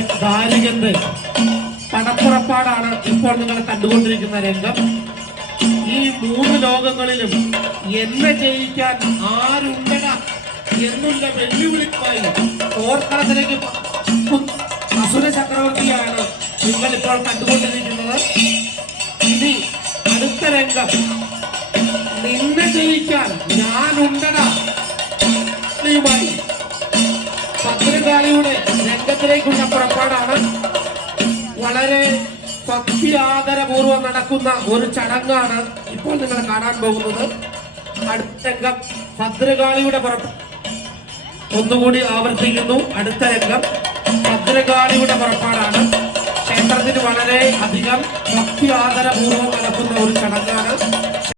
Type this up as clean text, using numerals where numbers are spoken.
ദാരികന്റെ പണപ്പുറപ്പാടാണ് ഇപ്പോൾ നിങ്ങൾ കണ്ടുകൊണ്ടിരിക്കുന്ന രംഗം. ഈ മൂന്ന് ലോകങ്ങളിലും എന്നെ ജയിക്കാൻ ആരുണ്ടട എന്നുള്ള വെല്ലുവിളിയുമായി പോർക്കളത്തിലേക്ക് അസുര ചക്രവർത്തിയാണ് നിങ്ങൾ ഇപ്പോൾ കണ്ടുകൊണ്ടിരിക്കുന്നത്. ഇനി അടുത്ത രംഗം, നിന്നെ ജയിക്കാൻ ഞാനുണ്ടട യുമായി ഭദ്രകാളിയുടെ രംഗത്തിലേക്കുള്ള പുറപ്പാടാണ്. വളരെ ഭക്തി ആദരപൂർവ്വം നടക്കുന്ന ഒരു ചടങ്ങാണ് ഇപ്പോൾ നിങ്ങൾ കാണാൻ പോകുന്നത്. അടുത്ത രംഗം ഭദ്രകാളിയുടെ പുറപ്പാട്. ഒന്നുകൂടി ആവർത്തിക്കുന്നു, അടുത്ത രംഗം ഭദ്രകാളിയുടെ പുറപ്പാടാണ്. ക്ഷേത്രത്തിന് വളരെ അധികം ഭക്തി ആദരപൂർവ്വം നടക്കുന്ന ഒരു ചടങ്ങാണ്.